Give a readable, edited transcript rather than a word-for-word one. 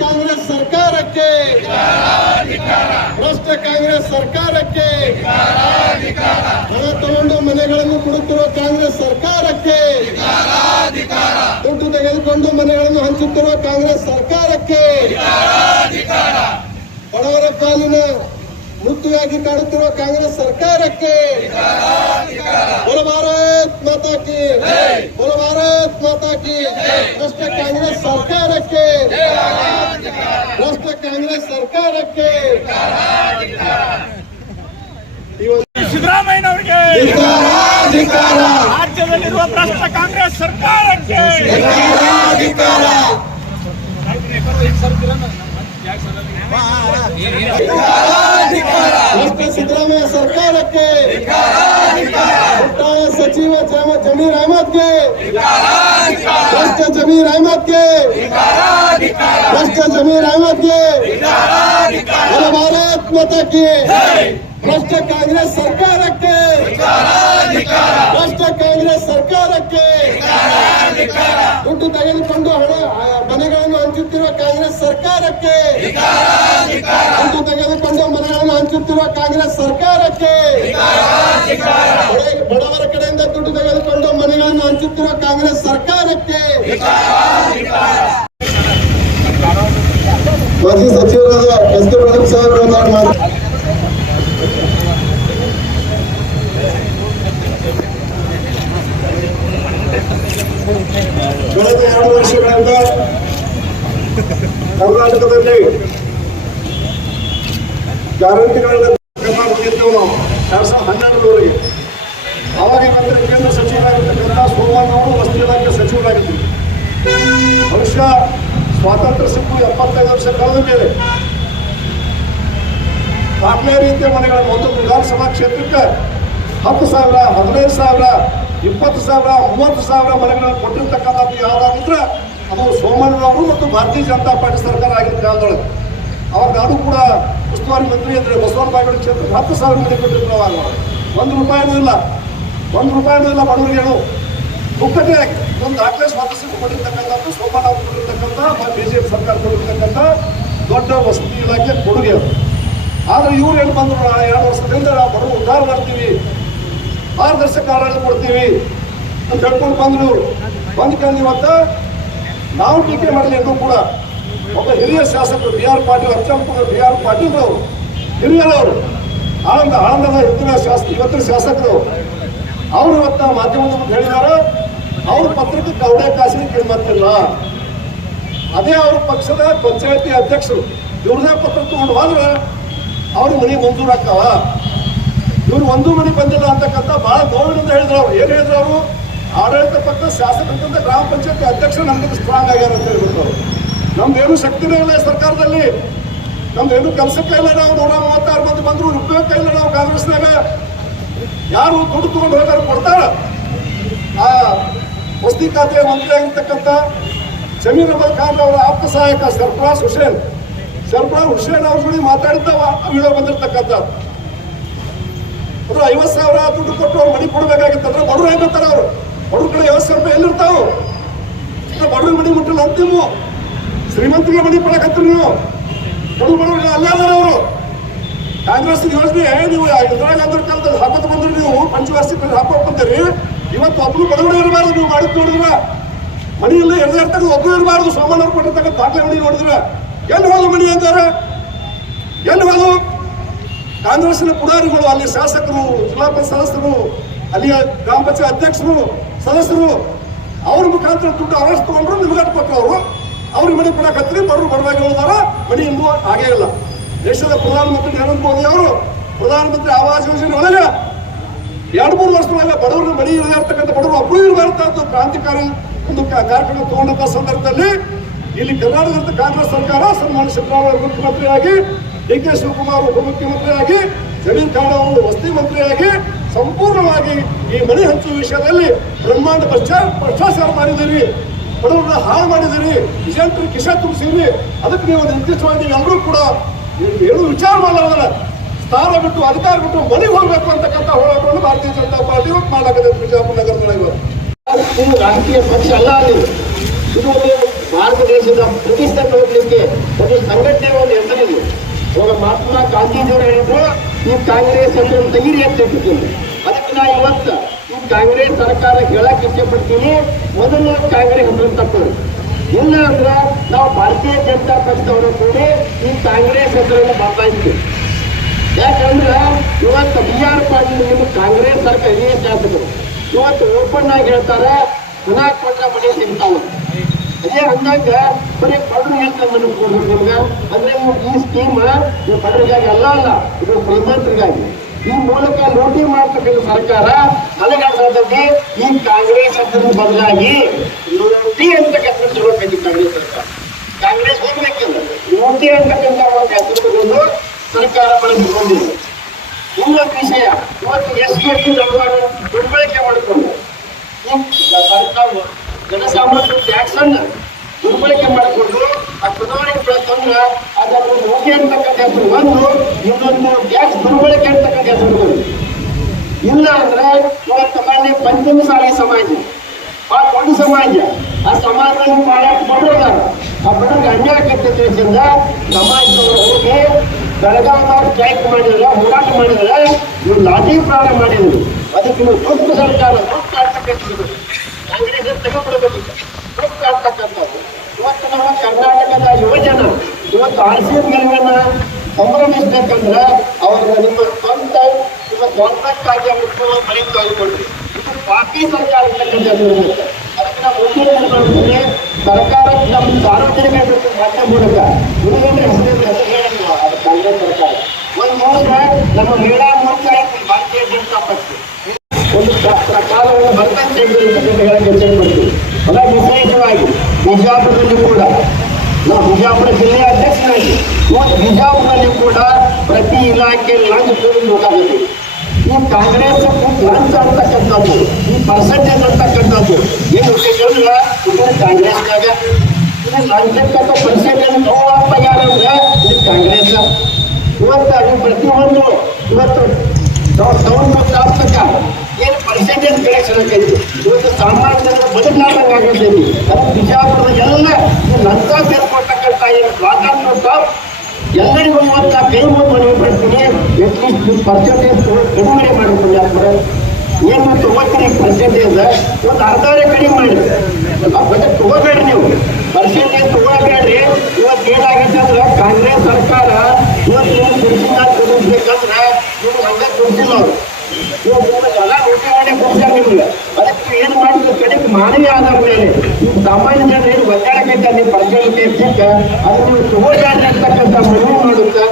ಕಾಂಗ್ರೆಸ್ ಸರ್ಕಾರಕ್ಕೆ, ಭ್ರಷ್ಟ ಕಾಂಗ್ರೆಸ್ ಸರ್ಕಾರಕ್ಕೆ, ಹಣ ತಗೊಂಡು ಮನೆಗಳನ್ನು ಕೊಡುತ್ತಿರುವ ಕಾಂಗ್ರೆಸ್ ಸರ್ಕಾರಕ್ಕೆ, ದುಡ್ಡು ತೆಗೆದುಕೊಂಡು ಮನೆಗಳನ್ನು ಹಂಚುತ್ತಿರುವ ಕಾಂಗ್ರೆಸ್ ಸರ್ಕಾರಕ್ಕೆ, ಬಡವರ ಪಾಲಿನ ಮುತ್ತುವಾಗಿ ಕಾಡುತ್ತಿರುವ ಕಾಂಗ್ರೆಸ್ ಸರ್ಕಾರಕ್ಕೆ, बोलो भारत माता की, बोलो भारत माता की, भ्रष्ट कांग्रेस ಸರ್ಕಾರಕ್ಕೆ, ಭ್ರಷ್ಟ ಕಾಂಗ್ರೆಸ್ ಸರ್ಕಾರಕ್ಕೆ, ಸಿದ್ದರಾಮಯ್ಯನವರಿಗೆ ರಾಜ್ಯದಲ್ಲಿರುವ ಭ್ರಷ್ಟ ಕಾಂಗ್ರೆಸ್ ಸರ್ಕಾರಕ್ಕೆ ಸಿದ್ದರಾಮಯ್ಯ ಸರ್ಕಾರಕ್ಕೆ, ಸಚಿವ ಜಮೀರ್ ಅಹಮದ್ಗೆ, ಭ್ರಷ್ಟ ಜಮೀರ್ ಅಹಮದ್ಗೆ, ಭ್ರಷ್ಟ ಜಮೀರ್ ಅಹಮದ್ಗೆ, ಭಾರತ್ ಮಾತಾ ಕಿ, ಭ್ರಷ್ಟ ಕಾಂಗ್ರೆಸ್ ಸರ್ಕಾರಕ್ಕೆ, ಭ್ರಷ್ಟ ಕಾಂಗ್ರೆಸ್ ಸರ್ಕಾರಕ್ಕೆ, ದುಡ್ಡು ತೆಗೆದುಕೊಂಡು ಮನೆಗಳನ್ನು ಹಂಚುತ್ತಿರುವ ಕಾಂಗ್ರೆಸ್ ಸರ್ಕಾರಕ್ಕೆ, ದುಡ್ಡು ತೆಗೆದುಕೊಂಡು ಮನೆಗಳನ್ನು ಹಂಚುತ್ತಿರುವ ಕಾಂಗ್ರೆಸ್ ಸರ್ಕಾರಕ್ಕೆ, ಬಡವರ ಕಡೆಯಿಂದ ದುಡ್ಡು ತೆಗೆದುಕೊಂಡು ಮನೆಗಳನ್ನು ಹಂಚುತ್ತಿರುವ ಕಾಂಗ್ರೆಸ್ ಸರ್ಕಾರಕ್ಕೆ, ಮಾಜಿ ಸಚಿವರಾದ ಎಸ್ ಕೆ ಪಾಟೀಲ್ ಸಾಹೇಬರು ಕಳೆದ 2 ವರ್ಷಗಳಿಂದ ಕರ್ನಾಟಕದಲ್ಲಿ ಗ್ಯಾರಂಟಿಗಳನ್ನ ಕೊಟ್ಟಿದ್ದೆವು ನಾವು 2012ರವರೆಗೆ. ಅವಾಗ ನಂತರ ಕೇಂದ್ರ ಸಚಿವರಾಗಿರ್ತಕ್ಕಂಥ ಸೋಮಣ್ಣ ಅವರು ವಸತಿ ಇಲಾಖೆ ಸಚಿವರಾಗಿದ್ದರು. ಬಹುಶಃ ಸ್ವಾತಂತ್ರ್ಯ ಸಿಕ್ಕು 75 ವರ್ಷ ಕಳೆದ ಮೇಲೆ ದಾಖಲೆ ರೀತಿಯ ಮನೆಗಳನ್ನು ಒಂದು ವಿಧಾನಸಭಾ ಕ್ಷೇತ್ರಕ್ಕೆ 10,000, 15,000, 20,000, 30,000 ಮನೆಗಳನ್ನು ಕೊಟ್ಟಿರ್ತಕ್ಕಂಥದ್ದು ಯಾವುದಾಗಿದ್ರೆ ಅದು ಸೋಮಣ್ಣನವರು ಮತ್ತು ಭಾರತೀಯ ಜನತಾ ಪಾರ್ಟಿ ಸರ್ಕಾರ ಆಗಿದ್ದ ಕಾಲದೊಳಗೆ. ಅವಾಗ ನಾನು ಕೂಡ ಉಸ್ತುವಾರಿ ಮಂತ್ರಿ ಅಂದರೆ ಬಸವನ ಬಾಗೇವಾಡಿ ಕ್ಷೇತ್ರಕ್ಕೆ 10,000 ಮನೆ ಕೊಟ್ಟಿದ್ರು. ಅವಾಗ ₹1 ಇಲ್ಲ ಬಡವರಿಗೇನು ಮುಕ್ಕಟೆ ಆಗಿ ಒಂದು ದಾಖಲೆ ಸ್ವಾತಂತ್ರ್ಯ ಕೊಟ್ಟಿರ್ತಕ್ಕಂಥದ್ದು ಸೋಮಣ್ಣ ಅವರು ಕೊಟ್ಟಿರ್ತಕ್ಕಂಥ ಬಿಜೆಪಿ ಸರ್ಕಾರ ಕೊಟ್ಟಿರ್ತಕ್ಕಂಥ ದೊಡ್ಡ ವಸತಿ ಇಲಾಖೆ ಕೊಡುಗೆ ಅದು. ಆದರೆ ಇವ್ರು ಏನು ಬಂದರು, 2 ವರ್ಷದಿಂದ ನಾವು ಬಡವರು ಉದ್ಧಾರ ಮಾಡ್ತೀವಿ, ಪಾರದರ್ಶಕ ಆಡಳಿತ ಕೊಡ್ತೀವಿ ಅಂತ ಹೇಳ್ಕೊಂಡು ಬಂದ್ರು. ಇವರು ಬಂದ್ಕೊಂಡು ಇವತ್ತು ನಾವು ಟೀಕೆ ಮಾಡಲಿ ಎಂದು ಕೂಡ ಒಬ್ಬ ಹಿರಿಯ ಶಾಸಕರು BR ಪಾಟೀಲ್, ಅರ್ಚಂಪುರ BR ಪಾಟೀಲ್ ಅವರು ಹಿರಿಯರವರು, ಆನಂದದ ಇವತ್ತಿನ ಶಾಸಕರು ಅವರು ಇವತ್ತು ಮಾಧ್ಯಮದ ಮುಂದೆ ಹೇಳಿದ್ದಾರೆ, ಅವ್ರ ಪತ್ರಕ್ಕೆ ಕವಡೆ ಕಾಸಿನ ಕಿಮ್ಮತ್ತಿಲ್ಲ. ಅದೇ ಅವ್ರ ಪಕ್ಷದ ಪಂಚಾಯತಿ ಅಧ್ಯಕ್ಷರು ಇವ್ರದೇ ಪತ್ರ ತಗೊಂಡು ಹೋದ್ರೆ ಅವ್ರ ಮನೆ ಮಂಜೂರಾಗ್ತಾವ. ಇವ್ರು ಒಂದು ಮನೆ ಬಂದಿಲ್ಲ ಅಂತಕ್ಕಂಥ ಬಹಳ ನೋವಿನಿಂದ ಹೇಳಿದ್ರು. ಅವ್ರು ಏನು ಹೇಳಿದ್ರು, ಅವರು ಆಡಳಿತ ಪಕ್ಷ ಶಾಸಕರಿಗಿಂತ ಗ್ರಾಮ ಪಂಚಾಯತಿ ಅಧ್ಯಕ್ಷ ನಮ್ಗೆ ಸ್ಟ್ರಾಂಗ್ ಆಗ್ಯಾರ ಅಂತ ಹೇಳ್ಬಿಟ್ಟು. ನಮ್ದೇನು ಶಕ್ತಿನೇ ಇಲ್ಲ ಸರ್ಕಾರದಲ್ಲಿ, ನಮ್ದೇನು ಕೆಲಸಕ್ಕೆ ಇಲ್ಲ. ನಾವು 136 ಮಂದಿ ಬಂದ್ರು, ಉಪಯೋಗಕ್ಕೆ ಇಲ್ಲ. ನಾವು ಕಾಂಗ್ರೆಸ್ನಾಗ ಯಾರು ದುಡ್ಡು ತಗೊಂಡು ಹೋಗಾರು ಕೊಡ್ತಾರ. ಆ ವಸತಿ ಖಾತೆ ಮಂತ್ರಿ ಆಗಿರ್ತಕ್ಕಂಥ ಜಮೀರ್ ಅಹಮದ್ ಖಾನ್ ಅವರ ಆಪ್ತ ಸಹಾಯಕ ಸರ್ಫರಾಜ್ ಹುಸೇನ್ ಅವ್ರ ಜೊತೆ ಮಾತಾಡಿದ್ದಾವ ವಿಡಿಯೋ ಬಂದಿರ್ತಕ್ಕಂಥ. ಅದ್ರ 50,000 ದುಡ್ಡು ಕೊಟ್ಟು ಅವ್ರು ಮನೆ ಕೊಡಬೇಕಾಗಿತ್ತು. ಅಂದ್ರೆ ಬಡವ್ರು ಹೇಗಿರ್ತಾರೆ, ಅವರು ಬಡವ್ರ ಕಡೆ 50,000 ರೂಪಾಯಿ ಎಲ್ಲಿರ್ತಾವ? ಬಡವ್ರ ಮನೆ ಮುಟ್ಟಿಲ್ಲ ಅಂತ ನೀವು ಶ್ರೀಮಂತರಿಗೆ ಮನೆ ಕೊಡಕತ್ತೀರಿ. ನೀವು ಬಡವ್ರು ಅಲ್ಲಾದಾರ ಅವರು ಕಾಂಗ್ರೆಸ್ ಯೋಜನೆ ನೀವು ಇಂದಿರಾ ಗಾಂಧಿ ಕಾಲದಲ್ಲಿ ಹಾಕೋದು ಬಂದ್ರಿ. ನೀವು ಪಂಚವಾರ್ಷಿಕ ಹಾಕೋಕ್ ಬಂದಿರಿ. ಇವತ್ತು ಒಬ್ಬರು ಬಡವರು ಇರಬಾರ್ದು. ನೀವು ಮಾಡಿದ್ ನೋಡಿದ್ರ ಮನೆಯಲ್ಲೇ ಇರ್ತಕ್ಕ ಒಬ್ಬರು ಇರಬಾರ್ದು. ಸೋಮಣ್ಣವ್ರು ಕೊಟ್ಟಿರ್ತಕ್ಕ ದಾಖಲೆ ಮನೆ ನೋಡಿದ್ರೆ ಎಲ್ಲಿ ಹೋದ ಮನೆ ಅಂತಾರೆ, ಎಲ್ಲಿ ಹೋದು? ಕಾಂಗ್ರೆಸ್ನ ಪುಡಾರಿಗಳು, ಅಲ್ಲಿ ಶಾಸಕರು, ಜಿಲ್ಲಾ ಪಂಚಾಯತ್ ಸದಸ್ಯರು, ಅಲ್ಲಿಯ ಗ್ರಾಮ ಪಂಚಾಯತ್ ಅಧ್ಯಕ್ಷರು, ಸದಸ್ಯರು ಅವ್ರ ಮುಖಾಂತರ ದುಡ್ಡು ಅರೆಸ್ಟ್ ತಗೊಂಡ್ರು. ನಿಮ್ಗೆ ಕೊಟ್ಟರು ಅವ್ರಿಗೆ ಮನೆ ಕೊಡಕತ್ತೀರಿ. ಬಡವಾಗಿ ಹೋದಾರ ಮನೆ ಇನ್ನೂ ಆಗೇ ಇಲ್ಲ. ದೇಶದ ಪ್ರಧಾನಮಂತ್ರಿ ನರೇಂದ್ರ ಮೋದಿ ಅವರು ಪ್ರಧಾನಮಂತ್ರಿ ಆವಾಸ್ ಯೋಜನೆ ಒಳಗೆ 2-3 ವರ್ಷದೊಳಗೆ ಬಡವರು ಮನೆ ಇರ್ತಕ್ಕಂಥ ಬಡವರು ಒಬ್ಬರು ಇರಬಾರ್ದು ಕ್ರಾಂತಿಕಾರಿ ಒಂದು ಕಾರ್ಯಕ್ರಮ ತಗೊಂಡಂತ ಸಂದರ್ಭದಲ್ಲಿ ಇಲ್ಲಿ ಕರ್ನಾಟಕದ ಕಾಂಗ್ರೆಸ್ ಸರ್ಕಾರ ಸನ್ಮಾನ್ಯ ಸಿದ್ದರಾಮಯ್ಯ ಮುಖ್ಯಮಂತ್ರಿಯಾಗಿ, DK ಶಿವಕುಮಾರ್ ಉಪಮುಖ್ಯಮಂತ್ರಿಯಾಗಿ, ಜಮೀರ್ ಖಾನ್ ಅವರು ವಸತಿ ಮಂತ್ರಿಯಾಗಿ ಸಂಪೂರ್ಣವಾಗಿ ಈ ಮನೆ ಹಂಚುವ ವಿಷಯದಲ್ಲಿ ಬ್ರಹ್ಮಾಂಡ ಭ್ರಷ್ಟಾಚಾರ ಮಾಡಿದ್ದೀರಿ. ಬಡವರನ್ನ ಹಾಳು ಮಾಡಿದ್ದೀರಿ. ವಿಜಯಂತ್ರಿ ಕಿಶ ತುಂಬಿಸಿರಿ. ಅದಕ್ಕೆ ನೀವು ನಿರ್ದಿಷ್ಟವಾಗಿ ಎಲ್ಲರೂ ಕೂಡ ಏನು ವಿಚಾರ ಮಾಡಲ್ಲ, ಸ್ಥಾನ ಬಿಟ್ಟು ಅಧಿಕಾರ ಬಿಟ್ಟು ಮನೆಗೆ ಹೋಗ್ಬೇಕು ಅಂತಕ್ಕಂಥ ಹೋರಾಟವನ್ನು ಭಾರತೀಯ ಜನತಾ ಪಾರ್ಟಿ ಮಾಡಲಾಗಿದೆ ಬಿಜಾಪುರ ನಗರದೊಳಗೆ. ರಾಜಕೀಯ ಪಕ್ಷ ಅಲ್ಲ, ಇದು ಒಂದು ಭಾರತ ದೇಶದ ಪ್ರತಿಷ್ಠೆ ಹೋಗ್ಲಿಕ್ಕೆ ಒಂದು ಸಂಘಟನೆ ಒಂದು ಹೆಸರಿದೆ. ಇವಾಗ ಮಹಾತ್ಮ ಗಾಂಧೀಜಿಯವರು ಹೇಳಿದ್ರು ಈ ಕಾಂಗ್ರೆಸ್ ಹೆಸರನ್ನು ತೆಗೀರಿ ಅಂತ ಹೇಳ್ತೀನಿ. ಅದಕ್ಕೆ ನಾ ಇವತ್ತು ಈ ಕಾಂಗ್ರೆಸ್ ಸರ್ಕಾರ ಹೇಳಕ್ ಇಷ್ಟಪಡ್ತೀನಿ, ಮೊದಲು ಕಾಂಗ್ರೆಸ್ ಹೆಸರನ್ನು ತಪ್ಪು. ಇಲ್ಲ ಅಂದ್ರೆ ನಾವು ಭಾರತೀಯ ಜನತಾ ಪಕ್ಷದವರು ಕೂಡಿ ಈ ಕಾಂಗ್ರೆಸ್ ಹೆಸರನ್ನು ಬದಲಾಯಿಸ್ತೀವಿ. ಯಾಕಂದ್ರೆ ಇವತ್ತು BR ಪಾಟೀಲ್ ನಿಮ್ಮ ಕಾಂಗ್ರೆಸ್ ಸರ್ಕಾರ ಹಿರಿಯ ಶಾಸಕರು ಇವತ್ತು ಓಪನ್ ಆಗಿ ಹೇಳ್ತಾರೆ ಹಣ ಕೊಟ್ಟ ಮನೆ ಸಿಗ್ತಾವ. ಅದೇ ಅಂದಾಗ ಬರೀ ಬಡವರಿಗೆ ಅಂತ ಕೊಡ್ಬೇಕು ನಿಮ್ಗೆ. ಅಂದ್ರೆ ಈ ಸ್ಕೀಮ್ ನೀವು ಬಡವರಿಗಾಗಿ ಅಲ್ಲ, ಇದು ಶ್ರೀಮಂತರಿಗಾಗಿ. ಈ ಮೂಲಕ ಲೂಟಿ ಮಾಡ್ತಕ್ಕಂಥ ಸರ್ಕಾರ ಅಲಗಾಡ್ಸೋದಕ್ಕೆ ಈ ಕಾಂಗ್ರೆಸ್ ಹೆಸರು ಬದಲಾಗಿ ಲೂಟಿ ಅಂತಕ್ಕಂಥ ಚಲೋಕೈತಿ ಕಾಂಗ್ರೆಸ್ ಸರ್ಕಾರ. ಕಾಂಗ್ರೆಸ್ ಹೋಗ್ಬೇಕಿಲ್ಲ, ಲೂಟಿ ಅಂತಕ್ಕಂಥ ಒಂದು ಹೆಸರು ಸರ್ಕಾರ ಬಳಸಿಕೊಂಡಿದೆ. ಇನ್ನೊಂದು ವಿಷಯ, ಇವತ್ತು ಎಷ್ಟು ದುರ್ಬಳಕೆ ಮಾಡಿಕೊಂಡು ಸರ್ಕಾರ ಜನಸಾಮಾನ್ಯರ ಟ್ಯಾಕ್ಸ್ ಅನ್ನ ದುರ್ಬಳಕೆ ಮಾಡಿಕೊಂಡು ಆ ಚುನಾವಣೆಗೆ ಬೆಳೆತಂದ್ರ ಅದನ್ನು ಲೂಟಿ ಅಂತಕ್ಕಂಥ ಹೆಸರು ಒಂದು, ಇನ್ನೊಂದು ಟ್ಯಾಕ್ಸ್ ದುರ್ಬಳಕೆ ಅಂತಕ್ಕಂಥ ಹೆಸರು. ಇಲ್ಲ ಅಂದ್ರೆ ಇವತ್ತು ಮೊನ್ನೆ ಪಂಚಮಸಾಲಿ ಸಮಾಜ ಬಹಳ ದೊಡ್ಡ ಸಮಾಜ, ಆ ಸಮಾಜದಲ್ಲಿ ಮಾಡಕ್ಕೆ ಬಡವರ ಆ ಬಡವರಿಗೆ ಅನ್ಯಾಯ ಕಟ್ಟಿದ್ರಿಂದ ಸಮಾಜದವರು ಹೋಗಿ ಬೆಳಗಾವಿ ಸ್ಟ್ರೈಕ್ ಮಾಡಿದ್ರೆ, ಹೋರಾಟ ಮಾಡಿದ್ರೆ, ಇವ್ರು ಲಾಠಿ ಪ್ರಾರಂಭ ಮಾಡಿದ್ರು. ಅದಕ್ಕೆ ನೀವು ದುಡ್ಡು ಸರ್ಕಾರ ದುಡ್ಡು ಆಡ್ತಕ್ಕಂಥದ್ದು ಕಾಂಗ್ರೆಸ್ ತೆಗೆದುಬಿಡಬೇಕು, ದುಡ್ಡು ಆಡ್ತಕ್ಕಂಥದ್ದು. ಇವತ್ತು ನಮ್ಮ ಕರ್ನಾಟಕದ ಯುವಜನ ಇವತ್ತು RCM ಸಂಭ್ರಮಿಸ್ಬೇಕಂದ್ರೆ ಅವ್ರನ್ನ ನಿಮ್ಮ ಸ್ವಂತಕ್ಕಾಗಿ ಅವ್ರು ಬರೀ ತೆಗೆದುಕೊಂಡ್ರಿ. ಇದು ಬಾಕಿ ಸರ್ಕಾರ ಇರ್ತಕ್ಕಂಥದ್ದು. ಅದಕ್ಕೆ ನಾವು ಮುಂದೆ ಸರ್ಕಾರ ನಮ್ಮ ಸಾರ್ವಜನಿಕ ಮಾಧ್ಯಮ ಮೂಲಕ ಉಳಿದ ಹೆಸರು ಹೇಳಿಲ್ಲ ಅದು ಕಾಂಗ್ರೆಸ್ ಸರ್ಕಾರ. ಒಂದು ದಿವಸ ನಮ್ಮ ಮಹಿಳಾ ಮೋರ್ಚಾ ಭಾರತೀಯ ಜನತಾ ಪಕ್ಷ ಒಂದು ಕಾಲವನ್ನು ಬರ್ತಂತೆ ಹೇಳಕ್ಕೆ ಇಷ್ಟಪಡ್ತೀವಿ. ಅದ ವಿಶೇಷವಾಗಿ ಬಿಜಾಪುರದಲ್ಲಿ ಕೂಡ ನಾವು ಬಿಜಾಪುರ ಜಿಲ್ಲೆಯ ಅಧ್ಯಕ್ಷನಾಗಿ ಇವತ್ತು ಬಿಜಾಪುರದಲ್ಲಿ ಕೂಡ ಪ್ರತಿ ಇಲಾಖೆ ಲಂಚ್ ಗೊತ್ತಾಗುತ್ತೆ. ಈ ಕಾಂಗ್ರೆಸ್ ಲಂಚ್ ಅಂತಕ್ಕಂಥದ್ದು, ಈ ಪರ್ಸೆಂಟೇಜ್ ಅಂತಕ್ಕಂಥದ್ದು ಏನು ಹುಟ್ಟಿಲ್ಲ ಇದು ಕಾಂಗ್ರೆಸ್ನಾಗ. ಇದು ಲಂಚಕ್ಕಂಥ ಪರ್ಸೆಂಟೇಜ್ ನೋವಪ್ಪ ಯಾರಂದ್ರೆ ಇದು ಕಾಂಗ್ರೆಸ್. ಇವತ್ತು ಅದು ಪ್ರತಿಯೊಂದು ಇವತ್ತು ಟೌನ್ ಆಗ್ತಕ್ಕ ಏನು ಪರ್ಸೆಂಟೇಜ್ ಕಲೆಕ್ಷನ್ ಆಗೈತಿ. ಇವತ್ತು ಸಾಮಾನ್ಯ ಜನರ ಬದುಕಲಾರ್ದಂಗೆ ಆಗೈತಿ. ಅದು ಬಿಜಾಪುರದ ಎಲ್ಲ ಲಂಚ ಸೇರ್ಕೊಳ್ತಕ್ಕಂಥ ಏನು ಸ್ವಾತಂತ್ರ್ಯ ಎಲ್ಲರಿಗೂ ಇವತ್ತು ಕೈ ಮುಗಿದು ಮನವಿ ಮಾಡ್ತೀನಿ. ಅಟ್ಲೀಸ್ಟ್ ಪರ್ಸೆಂಟೇಜ್ ಕಡಿಮೆ ಮಾಡಿಕೊಂಡು ಯಾಕಂದ್ರೆ ಏನು ತೊಗೋತೀರಿ ಪರ್ಸೆಂಟೇಜ್ ಒಂದು ಅರ್ಧವರೆ ಕಡಿಮೆ ಮಾಡಿ ಬಟ್ ತಗೋಬೇಡ್ರಿ ನೀವು ಪರ್ಸೆಂಟೇಜ್ ತಗೋಬೇಡ್ರಿ. ಇವತ್ತು ಏನಾಗೈತೆ ಅಂದ್ರೆ ಕಾಂಗ್ರೆಸ್ ಸರ್ಕಾರ ಇವತ್ತು ನೀವು ಕುರ್ಚಿನ ಕೊಡಿಸ್ಬೇಕಂದ್ರೆ ನೀವು ಹಂಗೆ ಕೊಡ್ಸಿಲ್ಲ ಅವರು. ಎಲ್ಲ ಊಟ ಮಾಡಿ ಕೊಡ್ತಾರೆ ನಿಮ್ಗೆ. ಅದಕ್ಕೆ ಏನು ಮಾಡಿದ್ರು ಕಡೆಗೆ ಮಾನವೀಯ ಆಧಾರ ಮೇಲೆ ನೀವು ಸಾಮಾನ್ಯ ಜನ ಏನು ಒದ್ದಾಡಕೈತೆ ನೀವು ಪರ್ಸೆಂಟೇಜ್ ಅದಕ್ಕೆ ನೀವು ತಗೋಬೇಡ್ರಿ ಅಂತಕ್ಕಂಥ ಮನವಿ ಮಾಡುತ್ತೆ.